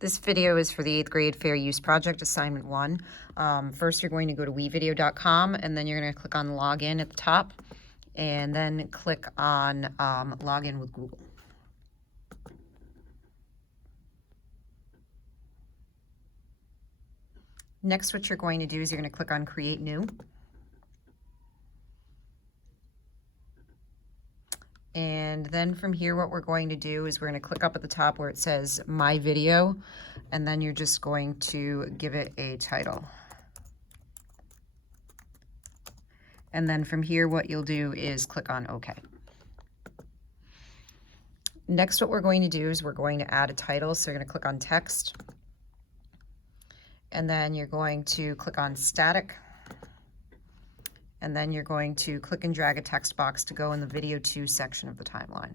This video is for the 8th grade Fair Use Project, Assignment 1. First, you're going to go to wevideo.com, and then you're going to click on Login at the top, and then click on Login with Google. Next, what you're going to do is you're going to click on Create New. And then from here, what we're going to do is we're going to click up at the top where it says My Video, and then you're just going to give it a title. And then from here, what you'll do is click on OK. Next, what we're going to do is we're going to add a title. So you're going to click on Text, and then you're going to click on Static. And then you're going to click and drag a text box to go in the Video 2 section of the timeline.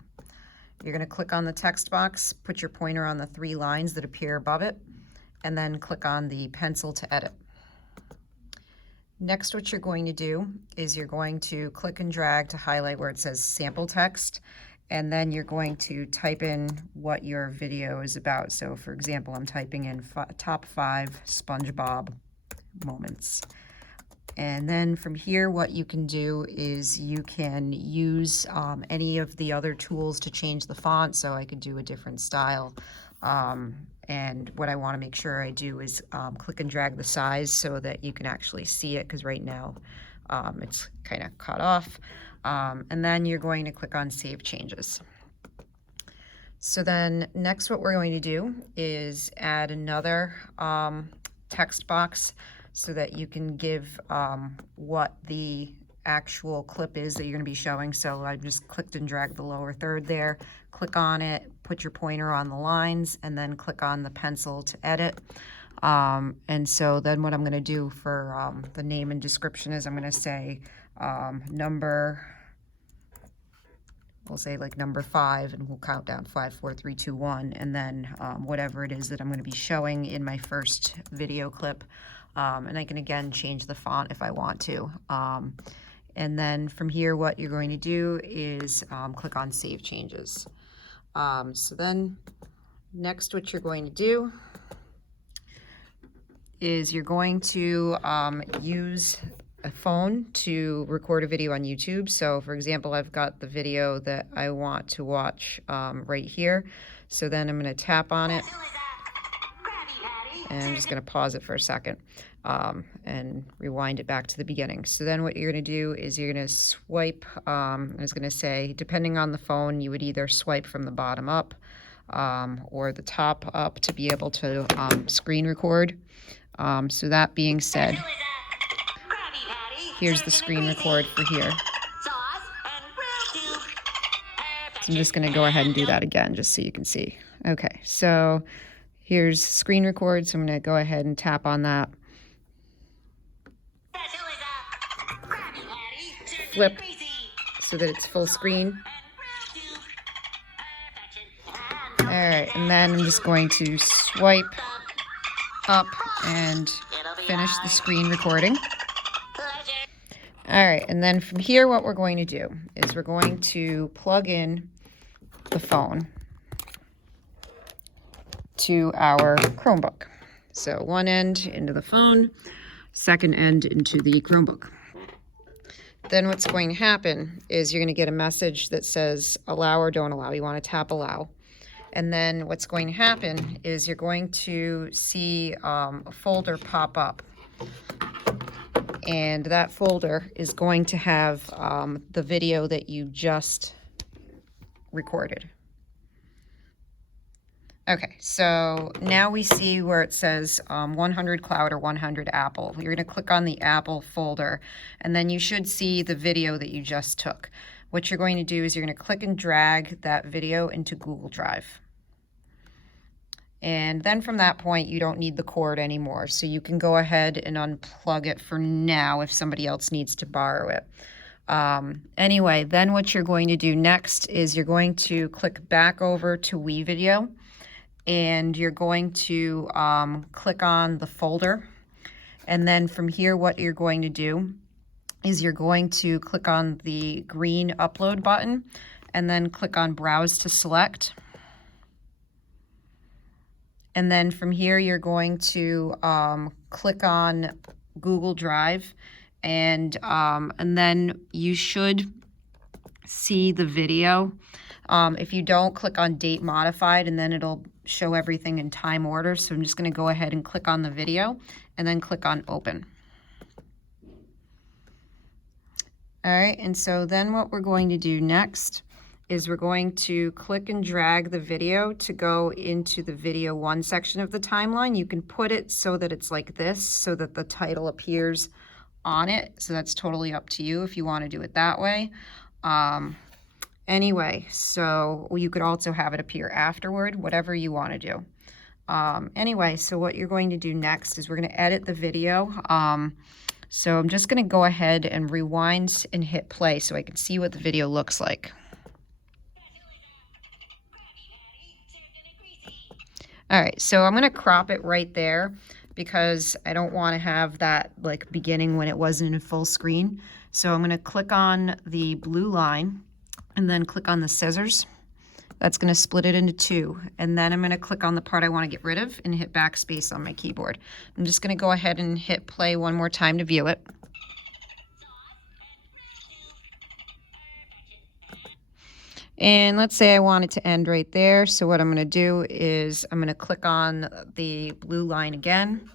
You're going to click on the text box, put your pointer on the 3 lines that appear above it, and then click on the pencil to edit. Next, what you're going to do is you're going to click and drag to highlight where it says Sample Text, and then you're going to type in what your video is about. So, for example, I'm typing in top 5 SpongeBob moments. And then from here, what you can do is you can use any of the other tools to change the font. So I could do a different style. And what I want to make sure I do is click and drag the size so that you can actually see it, because right now it's kind of cut off. And then you're going to click on Save Changes. So then next, what we're going to do is add another text box, so that you can give what the actual clip is that you're going to be showing. So I just clicked and dragged the lower third there. Click on it, put your pointer on the lines, and then click on the pencil to edit. And so then what I'm going to do for the name and description is I'm going to say we'll say like number 5, and we'll count down 5, 4, 3, 2, 1, and then whatever it is that I'm going to be showing in my first video clip. And I can again change the font if I want to. And then from here, what you're going to do is click on Save Changes. So then next, what you're going to do is you're going to use a phone to record a video on YouTube. So for example, I've got the video that I want to watch right here. So then I'm going to tap on it. And I'm just going to pause it for a second and rewind it back to the beginning. So then what you're going to do is you're going to swipe. I was going to say, depending on the phone, you would either swipe from the bottom up or the top up to be able to screen record. So that being said, here's the screen record for here. So I'm just going to go ahead and do that again just so you can see. Okay, so here's screen record, so I'm going to go ahead and tap on that. Flip so that it's full screen. All right, and then I'm just going to swipe up and finish the screen recording. All right, and then from here, what we're going to do is we're going to plug in the phone to our Chromebook. So one end into the phone, second end into the Chromebook. Then what's going to happen is you're going to get a message that says allow or don't allow. You want to tap allow. And then what's going to happen is you're going to see a folder pop up. And that folder is going to have the video that you just recorded. Okay, so now we see where it says 100 cloud or 100 Apple. You're going to click on the Apple folder, and then you should see the video that you just took. What you're going to do is you're going to click and drag that video into Google Drive. And then from that point, you don't need the cord anymore. So you can go ahead and unplug it for now if somebody else needs to borrow it. Anyway, then what you're going to do next is you're going to click back over to WeVideo. And you're going to click on the folder. And then from here, what you're going to do is you're going to click on the green upload button and then click on Browse to Select. And then from here, you're going to click on Google Drive, and then you should see the video. If you don't, click on Date Modified, and then it'll show everything in time order. So I'm just going to go ahead and click on the video, and then click on Open. All right, and so then what we're going to do next is we're going to click and drag the video to go into the video 1 section of the timeline. You can put it so that it's like this, so that the title appears on it. So that's totally up to you if you want to do it that way. Anyway, so you could also have it appear afterward, whatever you want to do. Anyway, so what you're going to do next is we're going to edit the video. So I'm just going to go ahead and rewind and hit play so I can see what the video looks like. All right, so I'm going to crop it right there because I don't want to have that like beginning when it wasn't in full screen. So I'm going to click on the blue line and then click on the scissors. That's going to split it into 2. And then I'm going to click on the part I want to get rid of and hit backspace on my keyboard. I'm just going to go ahead and hit play one more time to view it. And let's say I want it to end right there. So what I'm going to do is I'm going to click on the blue line again,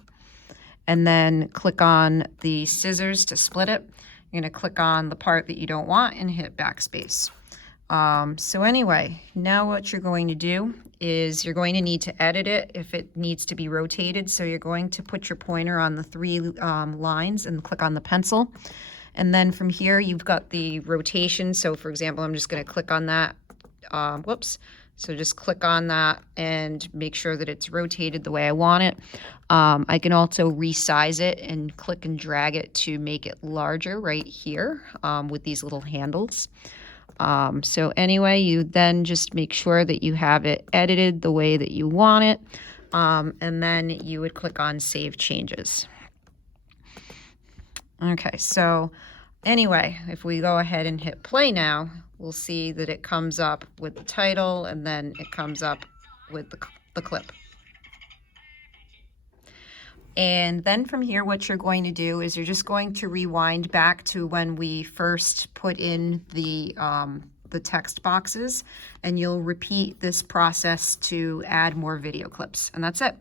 and then click on the scissors to split it. You're going to click on the part that you don't want and hit backspace. So anyway, now what you're going to do is you're going to need to edit it if it needs to be rotated. So you're going to put your pointer on the 3 lines and click on the pencil. And then from here, you've got the rotation. So for example, I'm just going to click on that. So just click on that and make sure that it's rotated the way I want it. I can also resize it and click and drag it to make it larger right here with these little handles. So anyway, you then just make sure that you have it edited the way that you want it. And then you would click on Save Changes. Okay, so anyway, if we go ahead and hit play now, we'll see that it comes up with the title and then it comes up with the clip. And then from here, what you're going to do is you're just going to rewind back to when we first put in the text boxes, and you'll repeat this process to add more video clips. And that's it.